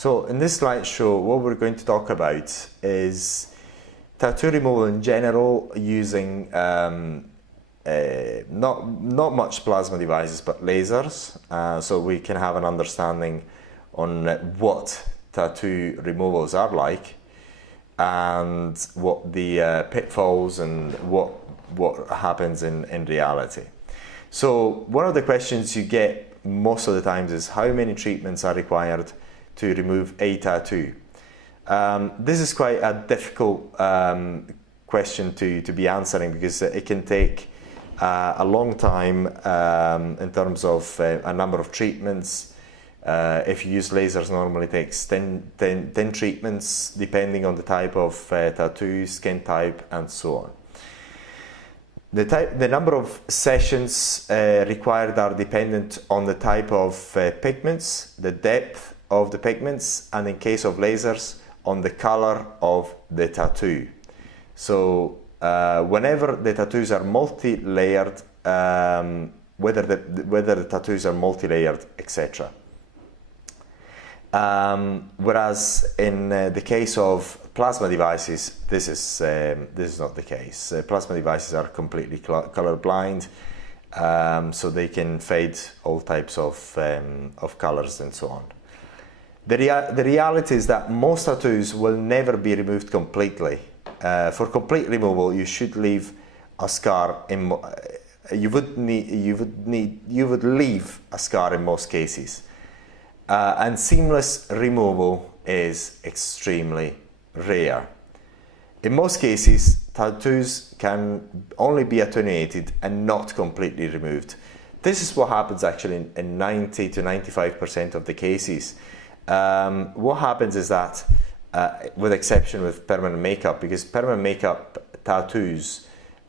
So in this slideshow, what we're going to talk about is tattoo removal in general using not much plasma devices but lasers, so we can have an understanding on what tattoo removals are like and what the pitfalls and what happens in reality. So one of the questions you get most of the times is how many treatments are required to remove a tattoo. This is quite a difficult question to be answering because it can take a long time in terms of a number of treatments. If you use lasers, normally it takes 10 treatments depending on the type of tattoo, skin type, and so on. The number of sessions required are dependent on the type of pigments, the depth of the pigments, and in case of lasers, on the color of the tattoo. So whenever the tattoos are multi-layered, whether the tattoos are multi-layered, etc. Whereas in the case of plasma devices, this is not the case. Plasma devices are completely color blind, so they can fade all types of colors and so on. The reality is that most tattoos will never be removed completely. For complete removal, you should leave a scar. You would leave a scar in most cases. And seamless removal is extremely rare. In most cases, tattoos can only be attenuated and not completely removed. This is what happens actually in 90 to 95% of the cases. What happens is that, with exception with permanent makeup, because permanent makeup tattoos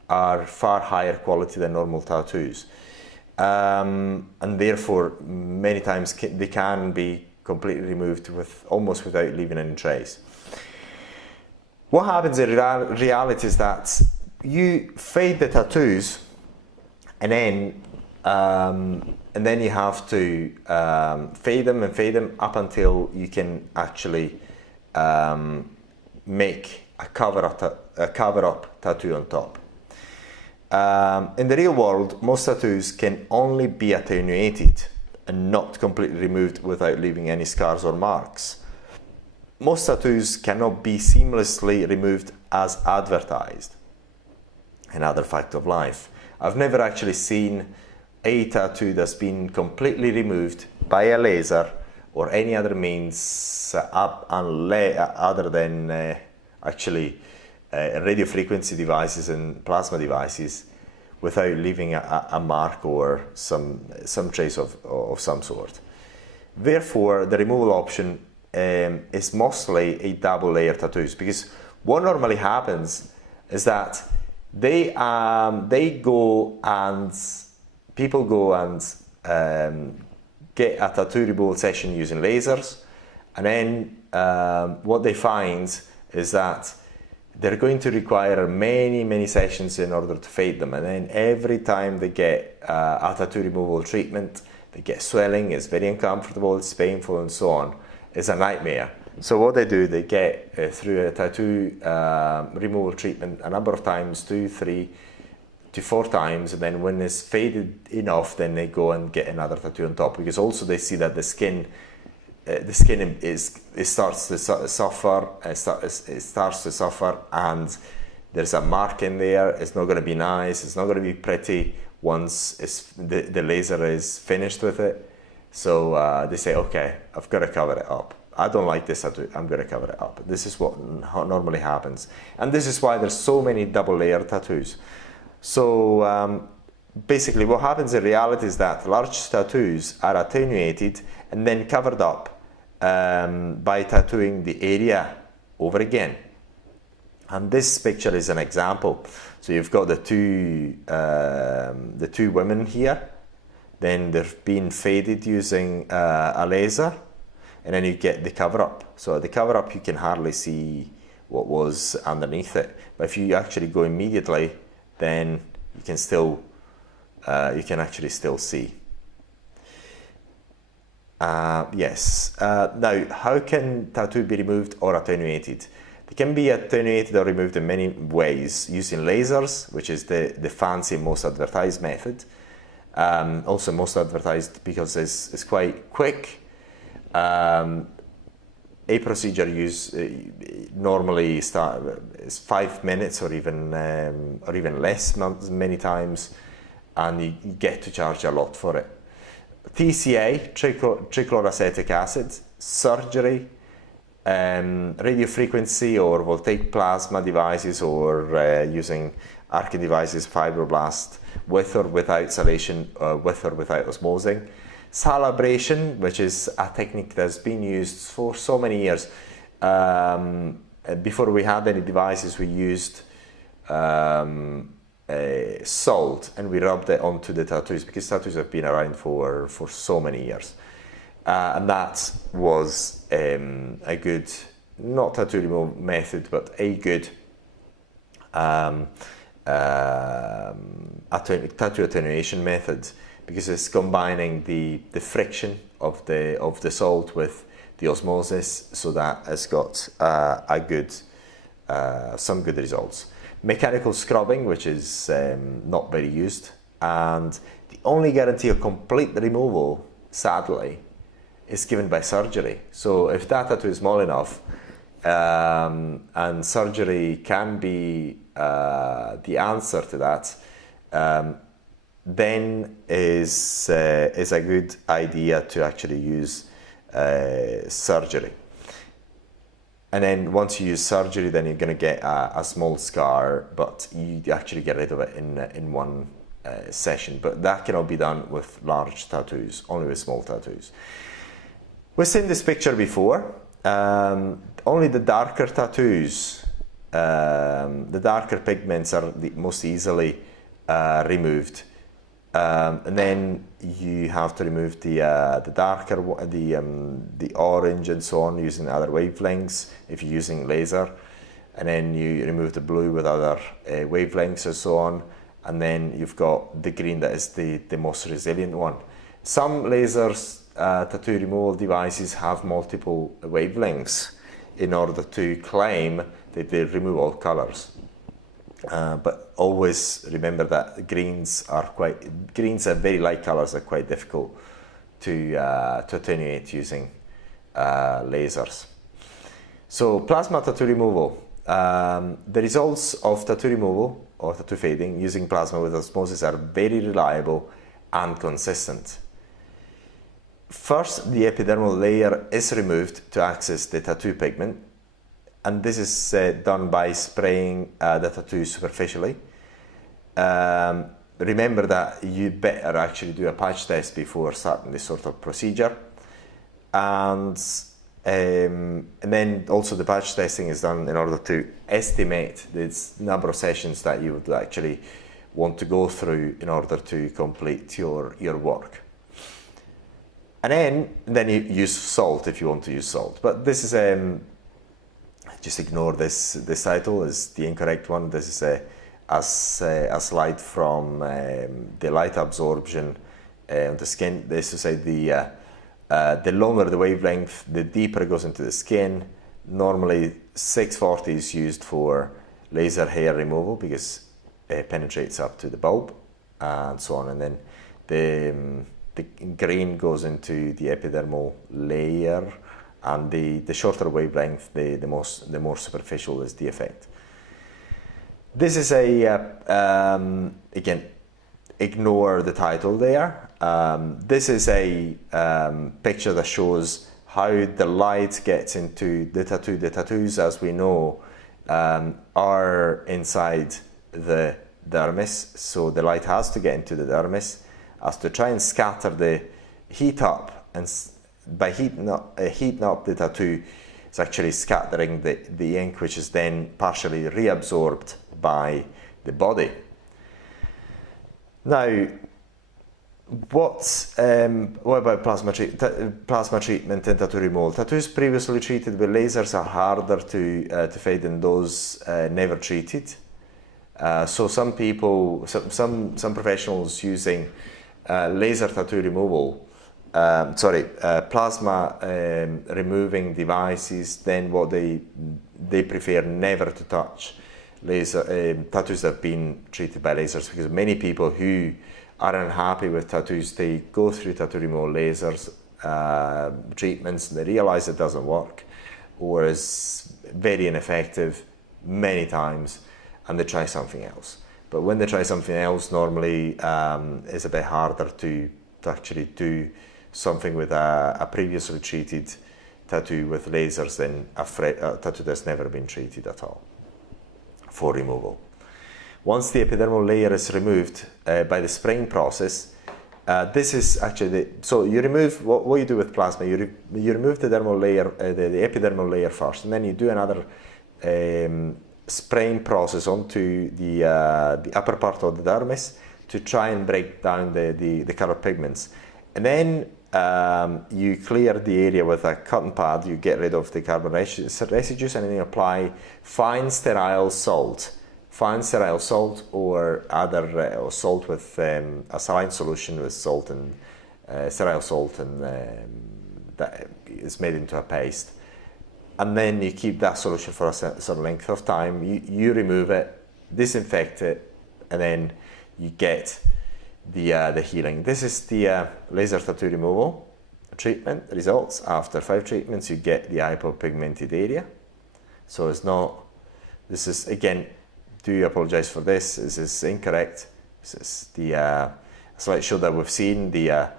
are far higher quality than normal tattoos. And therefore many times they can be completely removed almost without leaving any trace. What happens in reality is that you fade the tattoos and then you have to fade them up until you can actually make a cover-up tattoo on top. In the real world, most tattoos can only be attenuated and not completely removed without leaving any scars or marks. Most tattoos cannot be seamlessly removed as advertised. Another fact of life. I've never actually seen a tattoo that's been completely removed by a laser or any other means other than actually radio frequency devices and plasma devices without leaving a mark or some trace of some sort. Therefore, the removal option is mostly a double layer tattoos, because what normally happens is that people go and get a tattoo removal session using lasers, and then what they find is that they're going to require many sessions in order to fade them, and then every time they get a tattoo removal treatment, they get swelling, it's very uncomfortable, it's painful, and so on. It's a nightmare. So what they do, they get through a tattoo removal treatment a number of times, 2, 3 to 4 times, and then when it's faded enough, then they go and get another tattoo on top, because also they see that the skin starts to suffer, and there's a mark in there. It's not going to be nice. It's not going to be pretty once the laser is finished with it. So they say, okay, I've got to cover it up. I don't like this tattoo. I'm going to cover it up. This is what normally happens, and this is why there's so many double layer tattoos. So basically what happens in reality is that large tattoos are attenuated and then covered up by tattooing the area over again. And this picture is an example. So you've got the two women here, then they're being faded using a laser, and then you get the cover up. So the cover up, you can hardly see what was underneath it, but if you actually go immediately, then you can actually still see. Yes. Now, how can tattoo be removed or attenuated? They can be attenuated or removed in many ways, using lasers, which is the fancy, most advertised method. Also most advertised because it's quite quick. A procedure normally is 5 minutes or even less many times, and you get to charge a lot for it. TCA, trichloroacetic acid, surgery, radiofrequency or voltaic plasma devices, or using arcing devices, fibroblast, with or without salation, with or without osmosing. Salabration, which is a technique that's been used for so many years. Before we had any devices, we used salt, and we rubbed it onto the tattoos, because tattoos have been around for so many years. And that was a good, not tattoo removal method, but a good tattoo attenuation method, because it's combining the friction of the salt with the osmosis, so that it's got some good results. Mechanical scrubbing, which is not very used, and the only guarantee of complete removal, sadly, is given by surgery. So if that tattoo is small enough, and surgery can be the answer to that, then is a good idea to actually use surgery. And then once you use surgery, then you're going to get a small scar, but you actually get rid of it in one session. But that cannot be done with large tattoos, only with small tattoos. We've seen this picture before. Only the darker tattoos, the darker pigments are the most easily removed. And then you have to remove the darker, the orange and so on, using other wavelengths if you're using laser. And then you remove the blue with other wavelengths and so on. And then you've got the green, that is the most resilient one. Some lasers, tattoo removal devices, have multiple wavelengths in order to claim that they remove all colors. But always remember that greens are very light colors, are quite difficult to attenuate using lasers. So plasma tattoo removal. The results of tattoo removal or tattoo fading using plasma with osmosis are very reliable and consistent. First, the epidermal layer is removed to access the tattoo pigment, and this is done by spraying the tattoo superficially. Remember that you better actually do a patch test before starting this sort of procedure, and then also the patch testing is done in order to estimate the number of sessions that you would actually want to go through in order to complete your work. And then you use salt if you want to use salt. But this is just ignore this title, is the incorrect one. This is a slide from the light absorption on the skin. This is the longer the wavelength, the deeper it goes into the skin. Normally 640 is used for laser hair removal because it penetrates up to the bulb and so on. And then the green goes into the epidermal layer, and the shorter wavelength, the more superficial is the effect. This is again, ignore the title there. This is a picture that shows how the light gets into the tattoo. The tattoos, as we know, are inside the dermis, so the light has to get into the dermis, as to try and scatter the heat up, and by heating up the tattoo, it's actually scattering the ink, which is then partially reabsorbed by the body. Now, what about plasma treatment and tattoo removal? Tattoos previously treated with lasers are harder to fade than those never treated. So some people, some professionals using laser tattoo removal plasma removing devices, then what they prefer never to touch laser tattoos that have been treated by lasers, because many people who are unhappy with tattoos, they go through tattoo removal lasers treatments, and they realize it doesn't work or is very ineffective many times, and they try something else. But when they try something else, normally it's a bit harder to actually do something with a previously treated tattoo with lasers than a tattoo that's never been treated at all for removal. Once the epidermal layer is removed by the spraying process, this is actually so you remove what you do with plasma. You remove the dermal layer, the epidermal layer first, and then you do another spraying process onto the upper part of the dermis to try and break down the color pigments, and then you clear the area with a cotton pad. You get rid of the carbon residues, and then you apply fine sterile salt or other or salt with a saline solution with salt and sterile salt, and that is made into a paste. And then you keep that solution for a certain length of time. You remove it, disinfect it, and then you get the healing. This is the laser tattoo removal treatment results. After 5 treatments, you get the hypopigmented area. So it's not. This is again. Do apologize for this. This is incorrect. This is the slideshow that we've seen. The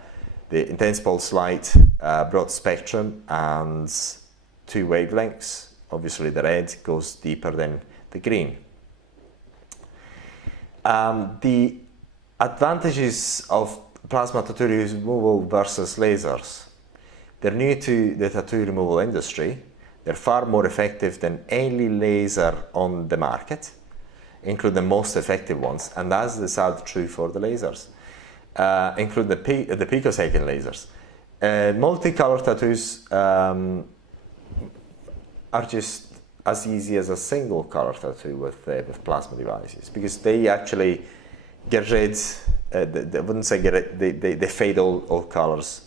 intense pulse light, broad spectrum, and 2 wavelengths. Obviously, the red goes deeper than the green. The advantages of plasma tattoo removal versus lasers. They're new to the tattoo removal industry. They're far more effective than any laser on the market, include the most effective ones, and that's the sad truth for the lasers. Include the picosecond lasers. Multicolor tattoos are just as easy as a single color tattoo with plasma devices, because they actually get rid. They wouldn't say get rid. They fade all colors,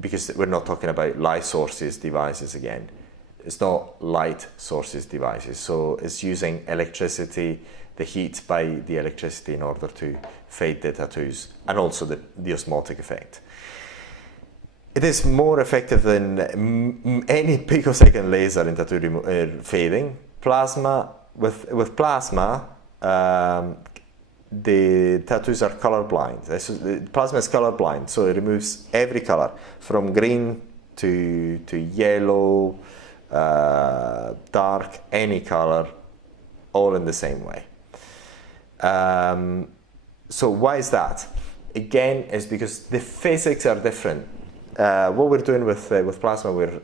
because we're not talking about light sources devices again. It's not light sources devices, so it's using electricity, the heat by the electricity in order to fade the tattoos, and also the osmotic effect. It is more effective than any picosecond laser in tattoo fading. With plasma, the tattoos are colorblind. Plasma is colorblind, so it removes every color from green to yellow, dark, any color, all in the same way. So why is that? Again, it's because the physics are different. What we're doing with plasma, we're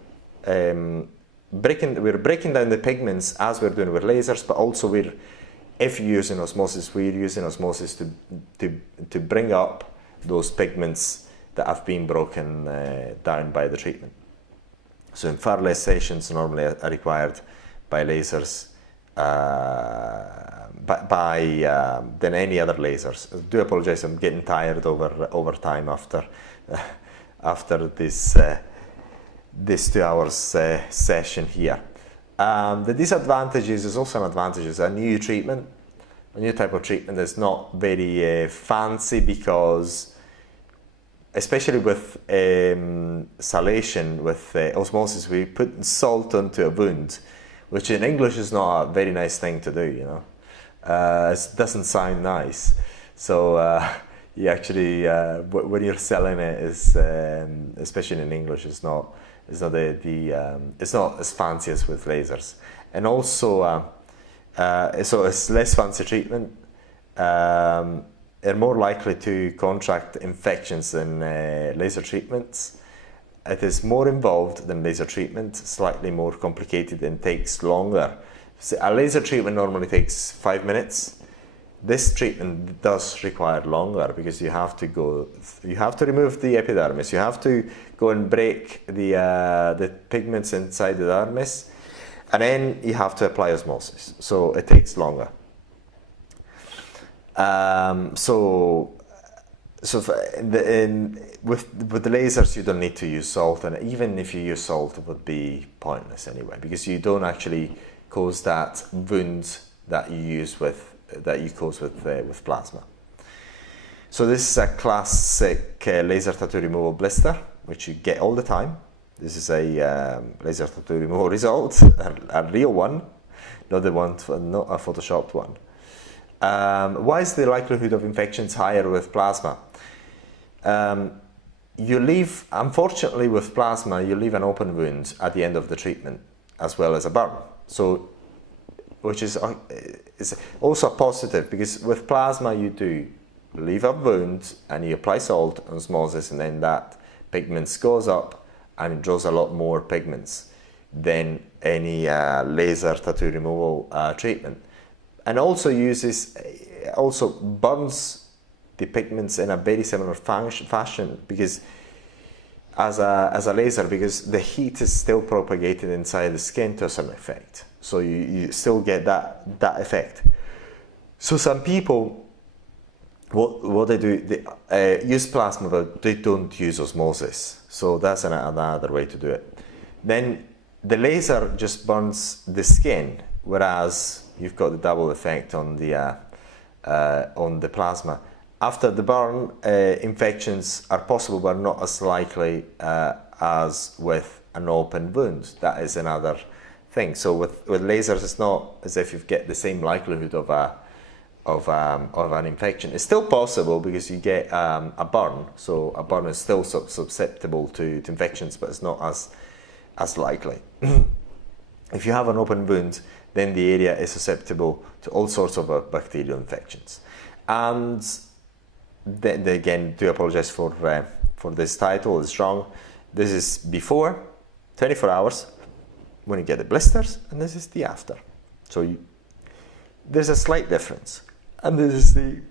breaking down the pigments as we're doing with lasers, but also if you're using osmosis, we're using osmosis to bring up those pigments that have been broken down by the treatment. So in far less sessions normally are required by lasers than any other lasers. I do apologize, I'm getting tired over time after this 2 hours session here. The disadvantages is also an advantage. Is a new type of treatment that's not very fancy, because especially with salation, with osmosis, we put salt onto a wound, which in English is not a very nice thing to do, you know. It doesn't sound nice. So you actually, when you're selling it, is especially in English, it's not it's not as fancy as with lasers, and also so it's less fancy treatment. They're more likely to contract infections than laser treatments. It is more involved than laser treatment, slightly more complicated, and takes longer. So a laser treatment normally takes 5 minutes. This treatment does require longer, because you have to remove the epidermis, you have to go and break the pigments inside the dermis, and then you have to apply osmosis. So it takes longer. So So with the lasers, you don't need to use salt, and even if you use salt, it would be pointless anyway, because you don't actually cause that wound that you cause with plasma. So this is a classic laser tattoo removal blister, which you get all the time. This is a laser tattoo removal result, a real one, not a photoshopped one. Why is the likelihood of infections higher with plasma? Unfortunately with plasma, you leave an open wound at the end of the treatment, as well as a burn. So, which is also a positive, because with plasma you do leave a wound and you apply salt and osmosis, and then that pigments goes up and it draws a lot more pigments than any laser tattoo removal treatment. And also burns the pigments in a very similar fashion, because as a laser, because the heat is still propagated inside the skin to a certain effect, so you still get that effect. So some people, what they do, they use plasma, but they don't use osmosis. So that's another way to do it. Then the laser just burns the skin, whereas you've got the double effect on the plasma. After the burn, infections are possible, but not as likely as with an open wound. That is another thing. So with lasers, it's not as if you get the same likelihood of an infection. It's still possible, because you get a burn. So a burn is still susceptible to infections, but it's not as likely. If you have an open wound, then the area is susceptible to all sorts of bacterial infections. And then again, do apologize for this title, it's wrong. This is before 24 hours when you get the blisters, and this is the after. So there's a slight difference, and this is the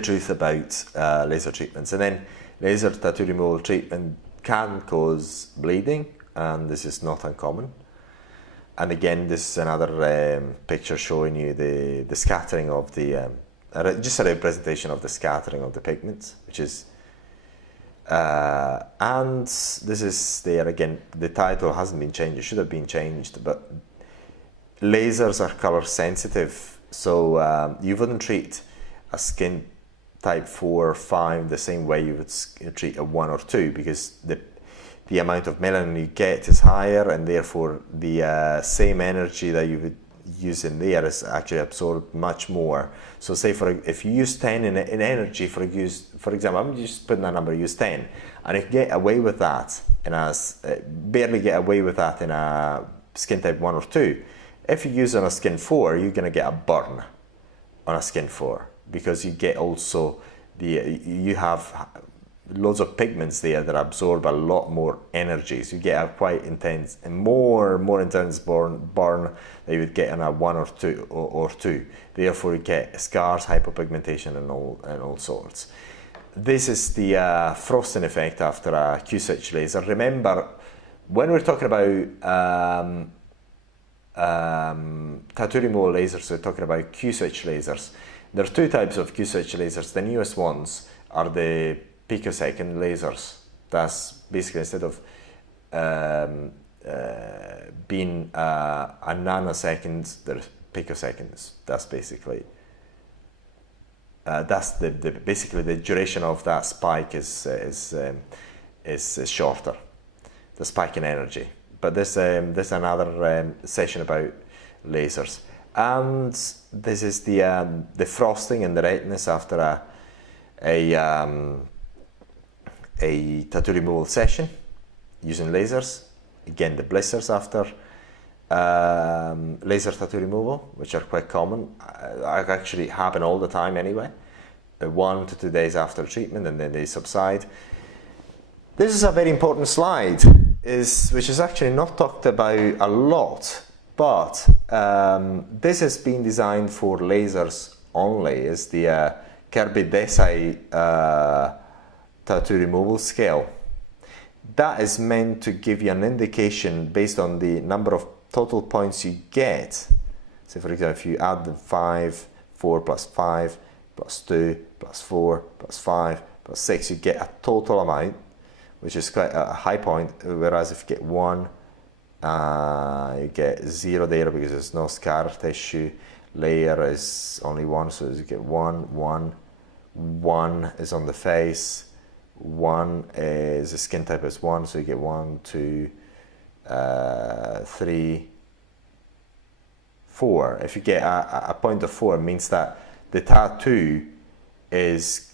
truth about laser treatments. And then laser tattoo removal treatment can cause bleeding, and this is not uncommon. And again, this is another picture showing you the scattering of the just a representation of the scattering of the pigments, which is and this is there again. The title hasn't been changed. It should have been changed, but lasers are color sensitive, so you wouldn't treat a skin type 4 or 5 the same way you would treat a 1 or 2, because the amount of melanin you get is higher, and therefore the same energy that you would use in there is actually absorbed much more. So say if you use 10 in energy, for example, I'm just putting a number, use 10, and if you get away with that barely get away with that in a skin type 1 or 2, if you use on a skin 4, you're going to get a burn on a skin 4, because you get also you have loads of pigments there that absorb a lot more energy, so you get a quite intense and more intense burn that you would get in a 1 or 2. Therefore you get scars, hypopigmentation, and all sorts. This is the frosting effect after a Q-switch laser. Remember, when we're talking about tattoo removal lasers, we're talking about Q-switch lasers. There are two types of Q-switch lasers. The newest ones are the picosecond lasers. That's basically, instead of being a nanosecond, there's picoseconds. That's basically basically the duration of that spike is shorter, the spike in energy. But there's another session about lasers, and this is the frosting and the redness after a tattoo removal session using lasers. Again, the blisters after laser tattoo removal, which are quite common, actually happen all the time anyway, 1 to 2 days after treatment, and then they subside. This is a very important slide, which is actually not talked about a lot, but this has been designed for lasers only. Is the Kirby-Desai tattoo removal scale. That is meant to give you an indication based on the number of total points you get. So for example, if you add the 5, 4 plus 5, plus 2, plus 4, plus 5, plus 6. You get a total amount, which is quite a high point, whereas if you get 1, you get 0 there because there's no scar tissue. Layer is only 1, so you get 1, 1, 1 is on the face, 1 is the skin type is 1, so you get 1, 2, 3, 4. If you get a point of 4, it means that the tattoo is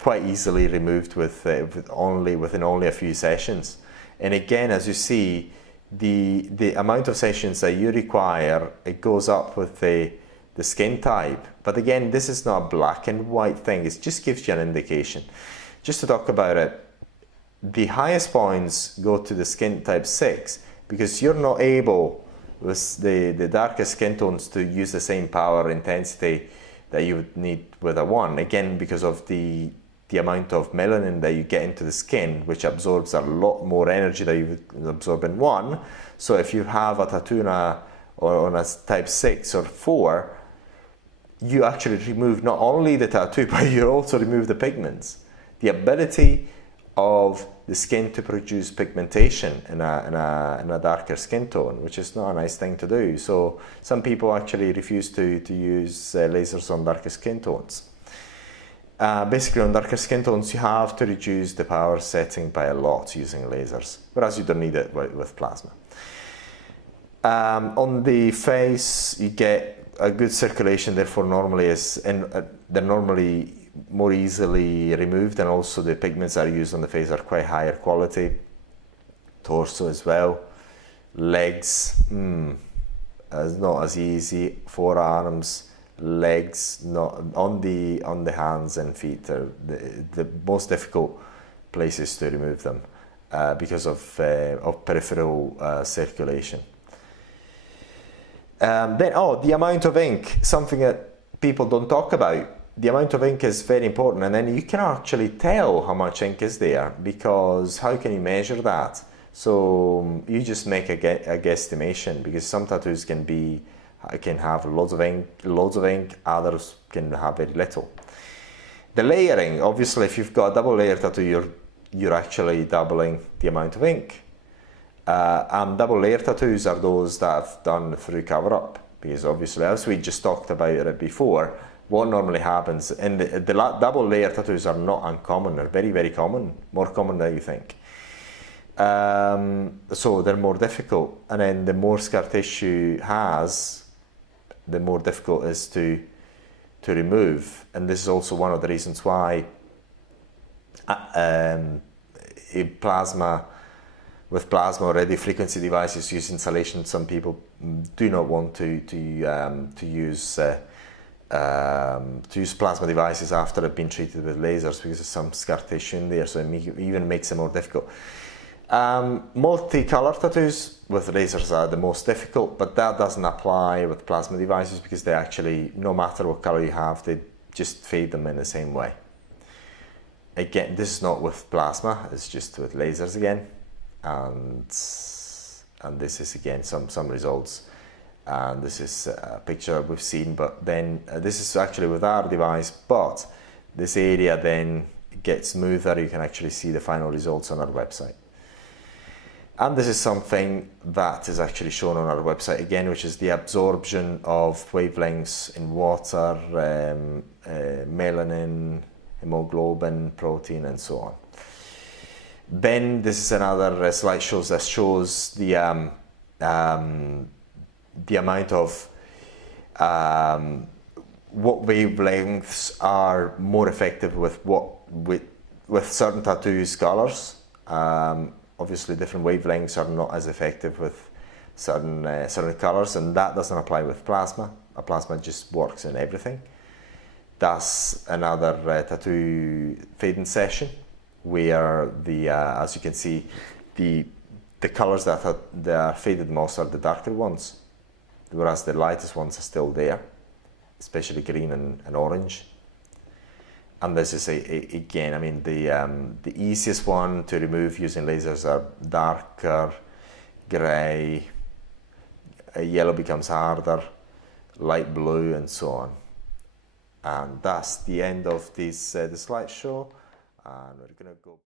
quite easily removed within only a few sessions. And again, as you see, the amount of sessions that you require, it goes up with the skin type. But again, this is not a black and white thing. It just gives you an indication. Just to talk about it, the highest points go to the skin type 6 because you're not able with the darker skin tones to use the same power intensity that you would need with a 1. Again, because of the amount of melanin that you get into the skin, which absorbs a lot more energy than you would absorb in 1. So if you have a tattoo on a type 6 or 4, you actually remove not only the tattoo, but you also remove the pigments. The ability of the skin to produce pigmentation in a darker skin tone, which is not a nice thing to do. So some people actually refuse to use lasers on darker skin tones. Basically, on darker skin tones, you have to reduce the power setting by a lot using lasers, whereas you don't need it with plasma. On the face, you get a good circulation, therefore they're normally more easily removed, and also the pigments that are used on the face are quite higher quality. Torso as well. Legs, is not as easy. Forearms, legs, not on the hands and feet are the most difficult places to remove them because of peripheral circulation. Then the amount of ink, something that people don't talk about. The amount of ink is very important, and then you can actually tell how much ink is there, because how can you measure that? So you just make a guesstimation, because some tattoos can have loads of ink, others can have very little. The layering, obviously, if you've got a double layer tattoo, you're actually doubling the amount of ink. And double layer tattoos are those that I've done through cover-up, because obviously, as we just talked about it before, what normally happens, and the double layer tattoos are not uncommon, they're very, very common, more common than you think. So they're more difficult, and then the more scar tissue has, the more difficult it is to remove. And this is also one of the reasons why with plasma or radio frequency devices use insulation, some people do not want to use plasma devices after they've been treated with lasers, because there's some scar tissue in there, so it even makes it more difficult. Multicolor tattoos with lasers are the most difficult, but that doesn't apply with plasma devices, because they actually, no matter what color you have, they just fade them in the same way. Again, this is not with plasma, it's just with lasers again, and this is again some results. And this is a picture we've seen, but then this is actually with our device, but this area then gets smoother. You can actually see the final results on our website. And this is something that is actually shown on our website again, which is the absorption of wavelengths in water, melanin, hemoglobin, protein, and so on. Then this is another slide that shows the amount of what wavelengths are more effective with certain tattoos colors. Obviously, different wavelengths are not as effective with certain colors, and that doesn't apply with plasma. A plasma just works in everything. That's another tattoo fading session, where as you can see, the colors that are faded most are the darker ones, whereas the lightest ones are still there, especially green and orange. And this is again, I mean, the easiest one to remove using lasers are darker, grey, yellow becomes harder, light blue, and so on. And that's the end of this the slideshow, and we're gonna go